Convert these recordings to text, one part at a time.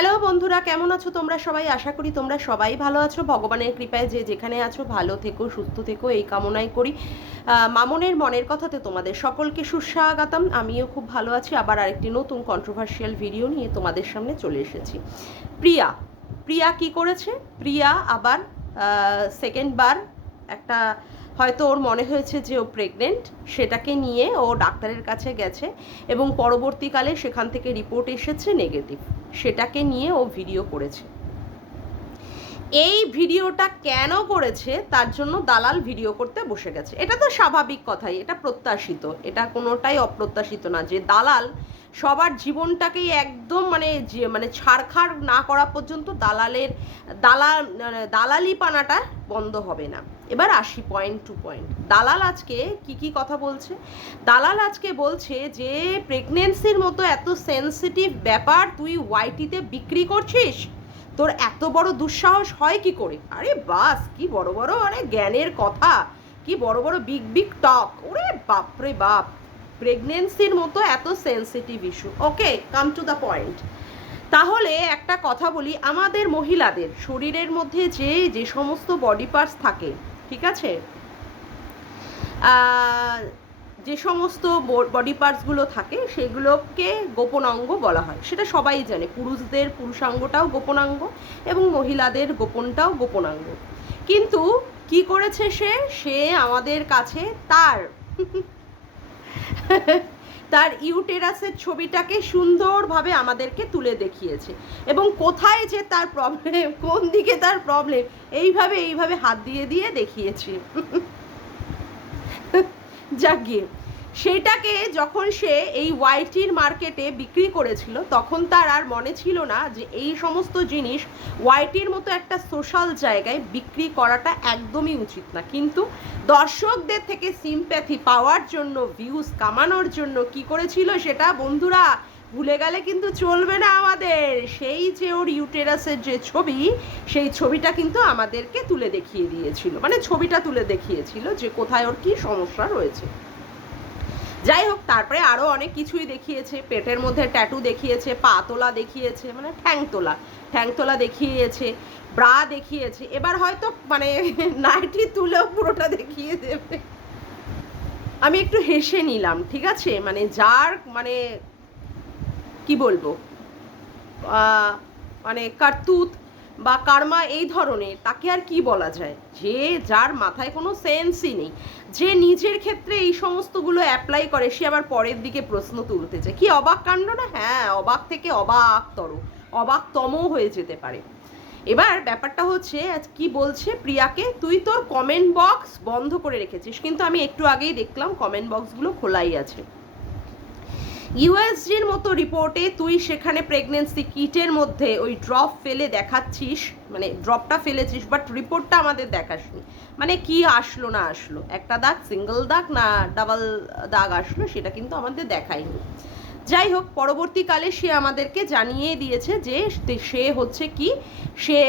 Hello বন্ধুরা, কেমন আছো তোমরা সবাই? আশা করি তোমরা সবাই ভালো আছো। ভগবানের কৃপায় যে যেখানে আছো ভালো থেকো, সুস্থ থেকো, এই কামনাই করি। মামনের মনের কথাতে তোমাদের সকলকে সুস্বাগতম। আমিও খুব ভালো আছি। আবার আরেকটি নতুন কন্ট্রোভার্সিয়াল ভিডিও নিয়ে তোমাদের সামনে চলে এসেছি। প্রিয়া প্রিয়া কি করেছে? প্রিয়া আবার সেকেন্ড বার একটা, হয়তো ওর মনে হয়েছে যে ও প্রেগনেন্ট, সেটাকে নিয়ে ও ডাক্তারের কাছে গেছে এবং পরবর্তীকালে সেখান থেকে রিপোর্ট এসেছে নেগেটিভ। সেটাকে নিয়ে ও ভিডিও করেছে। এই ভিডিওটা কেন করেছে তার জন্য দালাল ভিডিও করতে বসে গেছে। এটা তো স্বাভাবিক কথাই, এটা প্রত্যাশিত, এটা কোনোটাই অপ্রত্যাশিত না যে দালাল সবার জীবনটাকেই একদম মানে ছাড়খাড় না করা পর্যন্ত দালালি পানাটা বন্ধ হবে না। এবার আসি পয়েন্ট টু পয়েন্ট। দালাল আজকে কি কথা বলছে? দালাল আজকে বলছে যে প্রেগনেন্সির মতো এত সেন্সিটিভ ব্যাপার তুই ওয়াইটিতে বিক্রি করছিস, তোর এত বড় দুঃসাহস হয় কি করে? আরে বাস, কি বড় বড় জ্ঞানের কথা, কি বড় বড় বিগ বিগ টক। ওরে বাপরে বাপ, প্রেগনেন্সির মতো এত sensitive issue. Okay, come to the point. তাহলে একটা কথা বলি, আমাদের মহিলাদের শরীরের মধ্যে যে সমস্ত বডি পার্টস থাকে, ঠিক আছে, যে সমস্ত বডি পার্টসগুলো থাকে সেগুলোকে গোপন অঙ্গ বলা হয়। সেটা সবাই জানে, পুরুষদের পুরুষাঙ্গটাও গোপনাঙ্গ এবং মহিলাদের গোপনটাও গোপনাঙ্গ। কিন্তু কি করেছে সে আমাদের কাছে তার ইউটেরাসের ছবিটাকে সুন্দরভাবে আমাদেরকে তুলে দেখিয়েছে এবং কোথায় যে তার প্রবলেম, কোন দিকে তার প্রবলেম, এইভাবে হাত দিয়ে দেখিয়েছে। যাকে সেইটাকে যখন সে এই ওয়াইটির মার্কেটে বিক্রি করেছিল, তখন তার আর মনে ছিল না যে এই সমস্ত জিনিস ওয়াইটির মতো একটা সোশ্যাল জায়গায় বিক্রি করাটা একদমই উচিত না। কিন্তু দর্শকদের থেকে সিম্প্যাথি পাওয়ার জন্য, ভিউজ কামানোর জন্য কি করেছিল সেটা বন্ধুরা ভুলে গেলে কিন্তু চলবে না আমাদের। সেই যে ওর ইউটেরাসের যে ছবি, সেই ছবিটা কিন্তু আমাদেরকে তুলে দেখিয়ে দিয়েছিল, মানে ছবিটা তুলে দেখিয়েছিল যে কোথায় ওর কি সমস্যা রয়েছে। যাই হোক, তারপরে আরও অনেক কিছুই দেখিয়েছে। পেটের মধ্যে ট্যাটু দেখিয়েছে, পা তোলা দেখিয়েছে, মানে ঠ্যাং তোলা দেখিয়েছে, ব্রা দেখিয়েছে। এবার হয়তো নাইটি তুলেও পুরোটা দেখিয়ে দেবে। আমি একটু হেসে নিলাম, ঠিক আছে, যার কি বলবো, কার্তুত বা কার্মা এই ধরনের, তাকে আর কি বলা যায়, যে যার মাথায় কোনো সেন্সই নেই, যে নিজের ক্ষেত্রে এই সমস্তগুলো অ্যাপ্লাই করে, সে আবার পরের দিকে প্রশ্ন তুলতে চায়। কি অবাক কাণ্ড না? হ্যাঁ, অবাক থেকে অবাকতম হয়ে যেতে পারে। এবার ব্যাপারটা হচ্ছে, কি বলছে প্রিয়াকে, তুই তোর কমেন্ট বক্স বন্ধ করে রেখেছিস, কিন্তু আমি একটু আগেই দেখলাম কমেন্ট বক্সগুলো খোলাই আছে। ইউএসজির মতো রিপোর্টে তুই সেখানে প্রেগনেন্সি কিটের মধ্যে ওই ড্রপ ফেলে দেখাচ্ছিস, ড্রপটা ফেলেছিস, বাট রিপোর্টটা আমাদের দেখাসনি। কি আসলো না আসলো, একটা দাগ, সিঙ্গেল দাগ না ডাবল দাগ আসলো, সেটা কিন্তু আমাদের দেখায়নি। যাই হোক, পরবর্তীকালে সে আমাদেরকে জানিয়ে দিয়েছে যে সে হচ্ছে কি, সে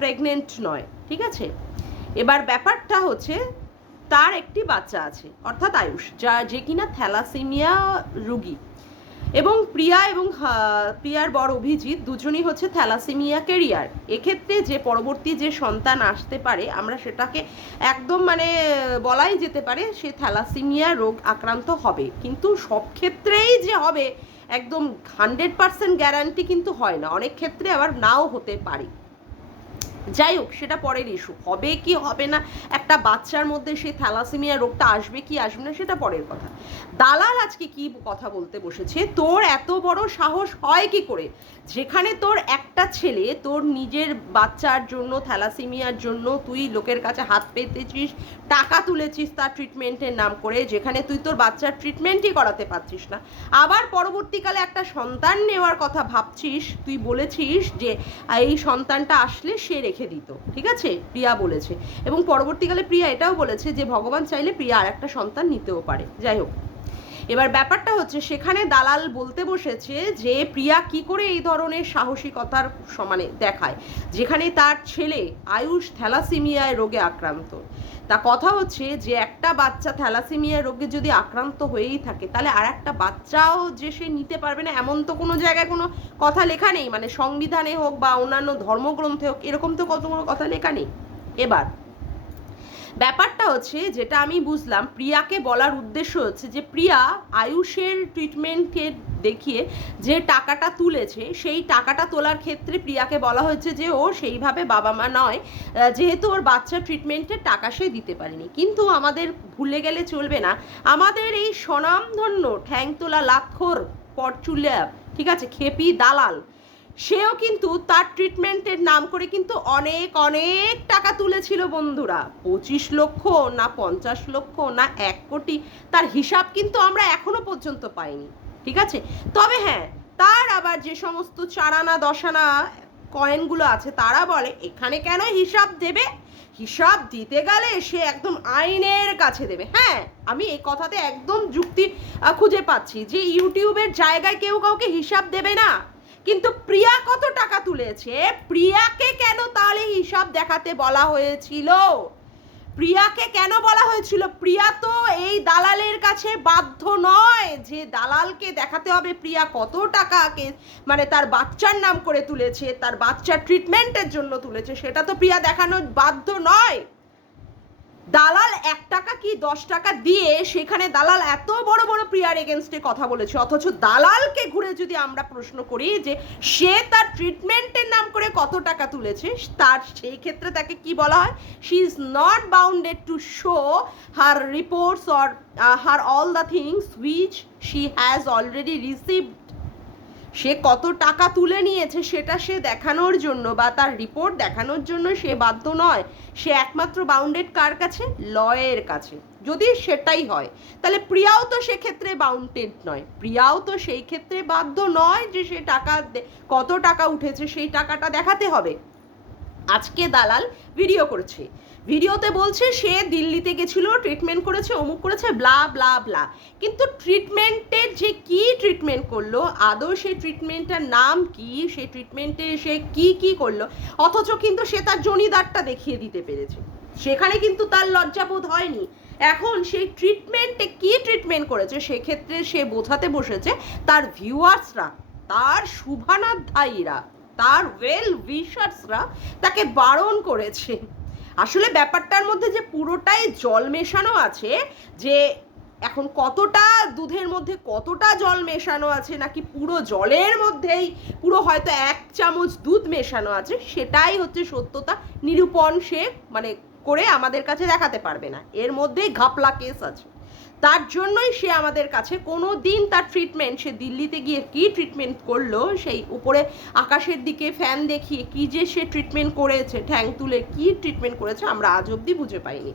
প্রেগনেন্ট নয়, ঠিক আছে। এবার ব্যাপারটা হচ্ছে, তার একটি বাচ্চা আছে, অর্থাৎ আয়ুষ, যে কিনা থ্যালাসেমিয়া রোগী, এবং প্রিয়ার বর অভিজিৎ দুজনই হচ্ছে থ্যালাসেমিয়া ক্যারিয়ার। এক্ষেত্রে যে পরবর্তী যে সন্তান আসতে পারে, আমরা সেটাকে একদম বলাই যেতে পারে সে থ্যালাসেমিয়া রোগ আক্রান্ত হবে, কিন্তু সব ক্ষেত্রেই যে হবে একদম 100% গ্যারান্টি কিন্তু হয় না, অনেক ক্ষেত্রে আবার নাও হতে পারে। যাই হোক, সেটা পরের ইস্যু। হবে কি হবে না, একটা বাচ্চার মধ্যে সেই থ্যালাসেমিয়া রোগটা আসবে কি আসবে না, সেটা পরের কথা। দালাল আজকে কি কথা বলতে বসেছে, তোর এত বড় সাহস হয় কি করে, যেখানে তোর একটা ছেলে, তোর নিজের বাচ্চার জন্য, থ্যালাসেমিয়ার জন্য তুই লোকের কাছে হাত পেতেছিস, টাকা তুলেছিস তার ট্রিটমেন্টের নাম করে, যেখানে তুই তোর বাচ্চার ট্রিটমেন্টই করাতে পারছিস না, আবার পরবর্তীকালে একটা সন্তান নেওয়ার কথা ভাবছিস। তুই বলেছিস যে এই সন্তানটা আসলে সে রেখে দিত, ঠিক আছে, প্রিয়া বলেছে, এবং পরবর্তীকালে প্রিয়া এটাও বলেছে যে ভগবান চাইলে প্রিয়া আর একটা সন্তান নিতেও পারে। যাই হোক, এবার ব্যাপারটা হচ্ছে সেখানে দালাল বলতে বসেছে যে প্রিয়া কি করে এই ধরনের সাহসিকতার সমানে দেখায়, যেখানে তার ছেলে আয়ুষ থ্যালাসেমিয়ায় রোগে আক্রান্ত। তা কথা হচ্ছে যে একটা বাচ্চা থ্যালাসেমিয়া রোগে যদি আক্রান্ত হয়েই থাকে, তাহলে আর একটা বাচ্চাও যে সে নিতে পারবে না এমন তো কোনো জায়গায় কোনো কথা লেখা নেই, মানে সংবিধানে হোক বা অন্যান্য ধর্মগ্রন্থে হোক, এরকম তো কত কোনো কথা লেখা নেই। এবার ব্যাপারটা হচ্ছে যেটা আমি বুঝলাম, প্রিয়াকে বলার উদ্দেশ্য হচ্ছে যে প্রিয়া আয়ুষের ট্রিটমেন্টকে দেখিয়ে যে টাকাটা তুলেছে, সেই টাকাটা তোলার ক্ষেত্রে প্রিয়াকে বলা হয়েছে যে ও সেইভাবে বাবা মা নয়, যেহেতু ওর বাচ্চা ট্রিটমেন্টের টাকা সে দিতে পারেনি। কিন্তু আমাদের ভুলে গেলে চলবে না, আমাদের এই স্বনামধন্য ঠ্যাংতোলা লাক্ষর পরচুলিয়া, ঠিক আছে, খেপি দালাল, সেও কিন্তু তার ট্রিটমেন্টের নাম করে কিন্তু অনেক অনেক টাকা তুলেছিল বন্ধুরা। 25 লক্ষ না 50 লক্ষ না 1 কোটি, তার হিসাব কিন্তু আমরা এখনো পর্যন্ত পাইনি, ঠিক আছে। তবে হ্যাঁ, তার আবার যে সমস্ত 4 আনা 10 আনা কয়েনগুলো আছে, তারা বলে এখানে কেন হিসাব দেবে, হিসাব দিতে গেলে সে একদম আইনের কাছে দেবে। হ্যাঁ, আমি এই কথাতে একদম যুক্তি খুঁজে পাচ্ছি যে ইউটিউবের জায়গায় কেউ কাউকে হিসাব দেবে না, কিন্তু প্রিয়া কত টাকা তুলেছে, প্রিয়াকে কেন তাহলে হিসাব দেখাতে বলা হয়েছিল? প্রিয়াকে কেন বলা হয়েছিল? প্রিয়া তো এই দালালের কাছে বাধ্য নয় যে দালালকে দেখাতে হবে প্রিয়া কত টাকাকে মানে তার বাচ্চার নাম করে তুলেছে, তার বাচ্চার ট্রিটমেন্টের জন্য তুলেছে, সেটা তো প্রিয়া দেখানো বাধ্য নয়। দালাল 1 টাকা কি 10 টাকা দিয়ে সেখানে দালাল এত বড় বড় প্রিয়ার এগেনস্টে কথা বলেছে, অথচ দালালকে ঘুরে যদি আমরা প্রশ্ন করি যে সে তার ট্রিটমেন্টের নাম করে কত টাকা তুলেছে, তার সেই ক্ষেত্রে তাকে কি বলা হয়, she is not bounded to show her reports or her all the things which she has already received. সে কত টাকা তুলে নিয়েছে সেটা সে দেখানোর জন্য বা তার রিপোর্ট দেখানোর জন্য সে বাধ্য নয়। সে একমাত্র বাউন্ডেড কার কাছে? লয়ের কাছে। যদি সেটাই হয় তাহলে প্রিয়াও তো সেক্ষেত্রে বাউন্ডেড নয়, প্রিয়াও তো সেই ক্ষেত্রে বাধ্য নয় যে সে টাকা কত টাকা উঠেছে সেই টাকাটা দেখাতে হবে। আজকে দালাল ভিডিও করেছে, ভিডিওতে বলছে সে দিল্লিতে গেছিল, ট্রিটমেন্ট করেছে, অমুক করেছে, ব্লা ব্লা ব্লা, কিন্তু ট্রিটমেন্টের যে কি ট্রিটমেন্ট করলো, আদৌ সেই ট্রিটমেন্টের নাম কি, সেই ট্রিটমেন্টে সে কি করলো, অথচ কিন্তু সে তার জনিদারটা দেখিয়ে দিতে পেরেছে, সেখানে কিন্তু তার লজ্জাবোধ হয়নি। এখন সেই ট্রিটমেন্টে কি ট্রিটমেন্ট করেছে সেক্ষেত্রে সে বোঝাতে বসেছে তার ভিউয়ার্সরা, তার শুভানাধ্যায়ীরা, তার ওয়েল উইশার্সরা তাকে বারণ করেছে। আসলে ব্যাপারটার মধ্যে যে পুরোটাই জল মেশানো আছে, যে এখন কতটা দুধের মধ্যে কতটা জল মেশানো আছে নাকি পুরো জলের মধ্যেই পুরো হয়তো 1 চামচ দুধ মেশানো আছে, সেটাই হচ্ছে সত্যতা নিরূপণ সে মানে করে আমাদের কাছে দেখাতে পারবে না। এর মধ্যেই ঘাপলা কেস আছে, তার জন্যই সে আমাদের কাছে কোনো দিন তার ট্রিটমেন্ট, সে দিল্লিতে গিয়ে কি ট্রিটমেন্ট করলো, সেই উপরে আকাশের দিকে ফ্যান দেখিয়ে কি যে সে ট্রিটমেন্ট করেছে, ঠ্যাং তুলে কি ট্রিটমেন্ট করেছে আমরা আজ অবধি বুঝে পাইনি।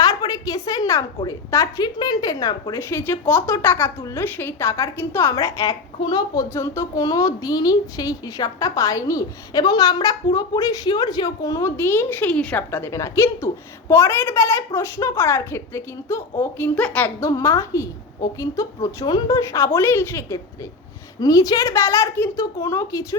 তারপরে কেসের নাম করে, তার ট্রিটমেন্টের নাম করে সে যে কত টাকা তুললো, সেই টাকার কিন্তু আমরা এখনো পর্যন্ত কোনো দিনই সেই হিসাবটা পাইনি, এবং আমরা পুরোপুরি শিওর যে কোনো দিন সেই হিসাবটা দেবে না। কিন্তু পরের বেলায় প্রশ্ন করার ক্ষেত্রে কিন্তু ও কিন্তু একদম মাহি, ও কিন্তু প্রচণ্ড সাবলীল, সেক্ষেত্রে নিজের বেলার কিন্তু কোনো কিছু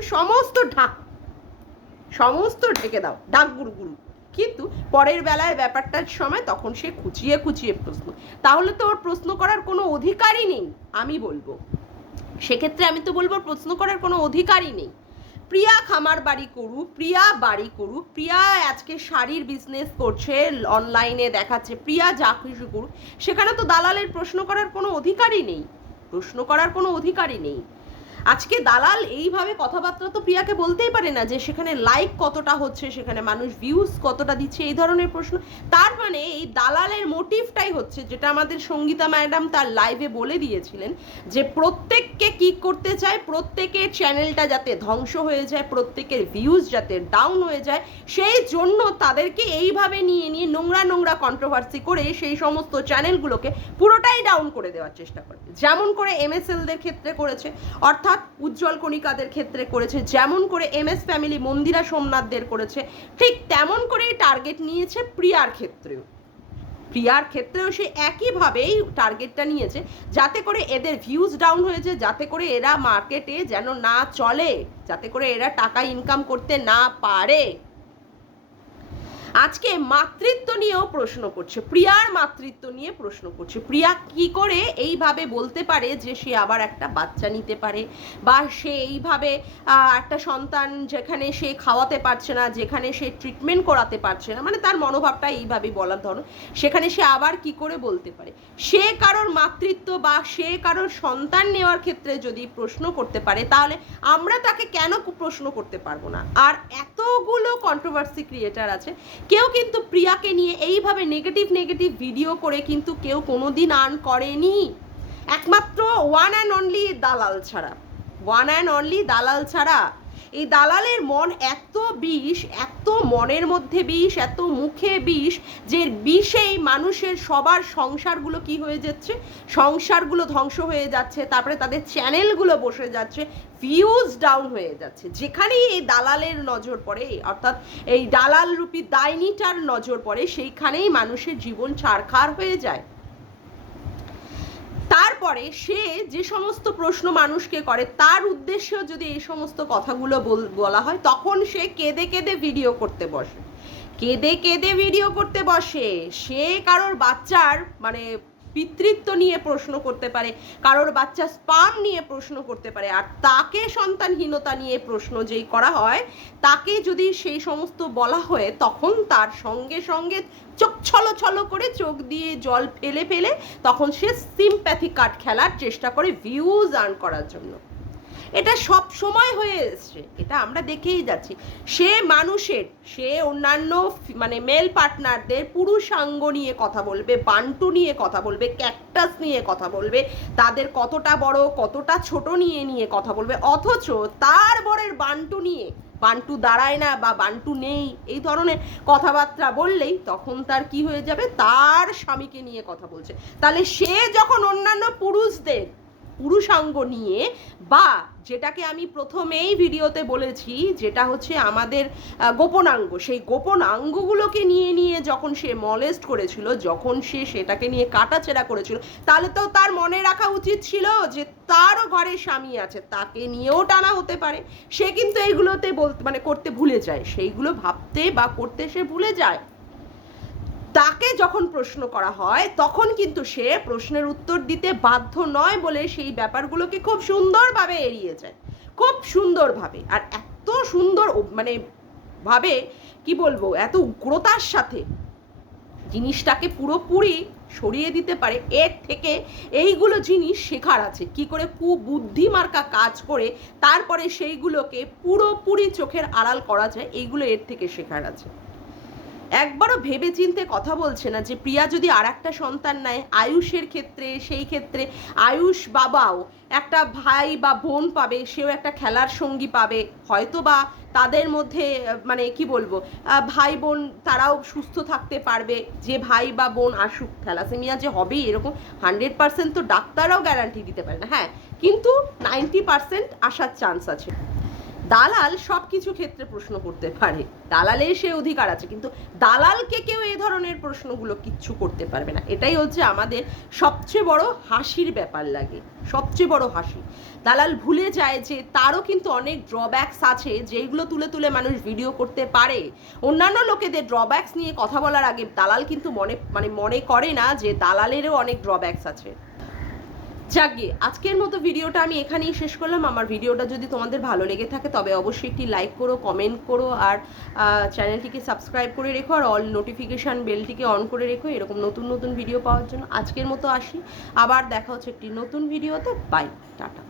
সমস্ত ঢেকে দাও, ঢাক গুরু গুরু, কিন্তু পরের বেলায় ব্যাপারটার সময় তখন সে খুঁচিয়ে খুঁচিয়ে প্রশ্ন, তাহলে তো ওর প্রশ্ন করার কোনো অধিকারই নেই। আমি বলবো সেক্ষেত্রে আমি তো বলবো প্রশ্ন করার কোনো অধিকারই নেই। প্রিয়া খামার বাড়ি করুক, প্রিয়া বাড়ি করুক, প্রিয়া আজকে শাড়ির বিজনেস করছে, অনলাইনে দেখাচ্ছে, প্রিয়া যা কিছু করুক, সেখানে তো দালালের প্রশ্ন করার কোনো অধিকারই নেই, প্রশ্ন করার কোনো অধিকারই নেই। আজকে দালাল এইভাবে কথাবার্তা তো প্রিয়াকে বলতেই পারে না যে সেখানে লাইক কতটা হচ্ছে, সেখানে মানুষ ভিউজ কতটা দিচ্ছে, এই ধরনের প্রশ্ন। তার মানে এই দালালের মোটিভটাই হচ্ছে যেটা আমাদের সঙ্গীতা ম্যাডাম তার লাইভে বলে দিয়েছিলেন, যে প্রত্যেককে কি করতে চায়, প্রত্যেকের চ্যানেলটা যাতে ধ্বংস হয়ে যায়, প্রত্যেকের ভিউজ যাতে ডাউন হয়ে যায়, সেই জন্য তাদেরকে এইভাবে নিয়ে নোংরা কন্ট্রোভার্সি করে সেই সমস্ত চ্যানেলগুলোকে পুরোটাই ডাউন করে দেওয়ার চেষ্টা করে, যেমন করে MSLদের ক্ষেত্রে করেছে, অর্থাৎ উজ্জ্বল কণিকাদের ক্ষেত্রে করেছে, যেমন করে MS ফ্যামিলি মন্দিরা সোমনাথদের করেছে, ঠিক তেমন করেই টার্গেট নিয়েছে প্রিয়ার ক্ষেত্রেও। প্রিয়ার ক্ষেত্রেও সে একইভাবেই টার্গেটটা নিয়েছে, যাতে করে এদের ভিউজ ডাউন হয়েছে, যাতে করে এরা মার্কেটে যেন না চলে, যাতে করে এরা টাকা ইনকাম করতে না পারে। আজকে মাতৃত্ব নিয়েও প্রশ্ন করছে, প্রিয়ার মাতৃত্ব নিয়ে প্রশ্ন করছে। প্রিয়া কি করে এইভাবে বলতে পারে যে সে আবার একটা বাচ্চা নিতে পারে, বা সে এইভাবে একটা সন্তান যেখানে সে খাওয়াতে পারছে না, যেখানে সে ট্রিটমেন্ট করাতে পারছে না, মানে তার মনোভাবটা এইভাবেই বলার ধরন, সেখানে সে আবার কি করে বলতে পারে। সে কারোর মাতৃত্ব বা সে কারোর সন্তান নেওয়ার ক্ষেত্রে যদি প্রশ্ন করতে পারে, তাহলে আমরা তাকে কেন প্রশ্ন করতে পারবো না? আর এতগুলো কন্ট্রোভার্সি ক্রিয়েটার আছে, কেউ কিন্তু প্রিয়াকে নিয়ে এইভাবে নেগেটিভ ভিডিও করে কিন্তু কেউ কোনোদিন আর্ন করেনি, একমাত্র ওয়ান অ্যান্ড অনলি দালাল ছাড়া। এই দালালের মন এত বিষ, এত মনের মধ্যে বিষ, এত মুখে বিষ, যে বিষেই মানুষের সবার সংসারগুলো কি হয়ে যাচ্ছে, সংসারগুলো ধ্বংস হয়ে যাচ্ছে, তারপরে তাদের চ্যানেলগুলো বসে যাচ্ছে, ভিউজ ডাউন হয়ে যাচ্ছে। যেখানেই এই দালালের নজর পড়ে, অর্থাৎ এই দালাল রূপী ডাইনিটার নজর পড়ে, সেইখানেই মানুষের জীবন ছারখার হয়ে যায়। তারপরে সে যে সমস্ত প্রশ্ন মানুষকে করে, তার উদ্দেশ্যেও যদি এই সমস্ত কথাগুলো বলা হয়, তখন সে কেঁদে কেঁদে ভিডিও করতে বসে। সে কারোর বাচ্চার মানে পিতৃত্ব নিয়ে প্রশ্ন করতে পারে, কারোর বাচ্চা স্পার্ম নিয়ে প্রশ্ন করতে পারে, আর তাকে সন্তানহীনতা নিয়ে প্রশ্ন যেই করা হয়, তাকে যদি সেই সমস্ত বলা হয়, তখন তার সঙ্গে সঙ্গে চোখ ছলো করে চোখ দিয়ে জল ফেলে তখন সে সিম্প্যাথি কার্ড খেলার চেষ্টা করে ভিউজ আর্ন করার জন্য। এটা সব সময় হয়ে এসছে, এটা আমরা দেখেই যাচ্ছি। সে অন্যান্য মানে মেল পার্টনারদের পুরুষাঙ্গ নিয়ে কথা বলবে, বান্টু নিয়ে কথা বলবে, ক্যাকটাস নিয়ে কথা বলবে, তাদের কতটা বড় কতটা ছোট নিয়ে কথা বলবে, অথচ তার বরের বান্টু দাঁড়ায় না বা বান্টু নেই, এই ধরনের কথাবার্তা বললেই তখন তার কি হয়ে যাবে, তার স্বামীকে নিয়ে কথা বলছে। তাহলে সে যখন অন্যান্য পুরুষাঙ্গ নিয়ে, বা যেটাকে আমি প্রথমেই ভিডিওতে বলেছি, যেটা হচ্ছে আমাদের গোপনাঙ্গ, সেই গোপনাঙ্গগুলোকে নিয়ে যখন সে মলেস্ট করেছিল, যখন সে সেটাকে নিয়ে কাটাছেড়া করেছিল, তাহলে তো তার মনে রাখা উচিত ছিল যে তারও ঘরে স্বামী আছে, তাকে নিয়েও টানা হতে পারে। সে কিন্তু এইগুলোতে করতে ভুলে যায়, সেইগুলো ভাবতে বা করতে সে ভুলে যায়। তাকে যখন প্রশ্ন করা হয়, তখন কিন্তু সে প্রশ্নের উত্তর দিতে বাধ্য নয় বলে সেই ব্যাপারগুলোকে খুব সুন্দরভাবে এড়িয়ে যায়, খুব সুন্দরভাবে। আর এত সুন্দর ভাবে কি বলবো, এত উগ্রতার সাথে জিনিসটাকে পুরোপুরি সরিয়ে দিতে পারে। এর থেকে এইগুলো জিনিস শেখার আছে, কি করে কুবুদ্ধি মার্কা কাজ করে তারপরে সেইগুলোকে পুরোপুরি চোখের আড়াল করা যায়, এইগুলো এর থেকে শেখার আছে। একবারও ভেবে চিনতে কথা বলছে না যে প্রিয়া যদি আর একটা সন্তান নেয়, আয়ুষের ক্ষেত্রে, সেই ক্ষেত্রে আয়ুষ বাবাও একটা ভাই বা বোন পাবে, সেও একটা খেলার সঙ্গী পাবে, হয়তো বা তাদের মধ্যে কি বলবো, ভাই বোন তারাও সুস্থ থাকতে পারবে। যে ভাই বা বোন আসুক, থ্যালাসেমিয়া যে হবেই এরকম 100% তো ডাক্তাররাও গ্যারান্টি দিতে পারে না, হ্যাঁ, কিন্তু 90% আসার চান্স আছে। দালাল সব কিছু ক্ষেত্রে প্রশ্ন করতে পারে, দালালের সে অধিকার আছে, কিন্তু দালালকে কেউ এই ধরনের প্রশ্নগুলো কিচ্ছু করতে পারবে না। এটাই হচ্ছে আমাদের সবচেয়ে বড় হাসির ব্যাপার লাগে, সবচেয়ে বড় হাসি। দালাল ভুলে যায় যে তারও কিন্তু অনেক ড্রব্যাকস আছে, যেগুলো তুলে মানুষ ভিডিও করতে পারে। অন্যান্য লোকেদের ড্রব্যাকস নিয়ে কথা বলার আগে দালাল কিন্তু মনে করে না যে দালালেরও অনেক ড্রব্যাকস আছে। যাকে আজকের মতো ভিডিওটা আমি এখানেই শেষ করলাম। আমার ভিডিওটা যদি তোমাদের ভালো লেগে থাকে তবে অবশ্যই একটি লাইক করো, কমেন্ট করো, আর চ্যানেলটিকে সাবস্ক্রাইব করে রেখো, আর অল নোটিফিকেশান বেলটিকে অন করে রেখো এরকম নতুন ভিডিও পাওয়ার জন্য। আজকের মতো আসি, আবার দেখা হচ্ছে একটি নতুন ভিডিওতে। Bye, tata.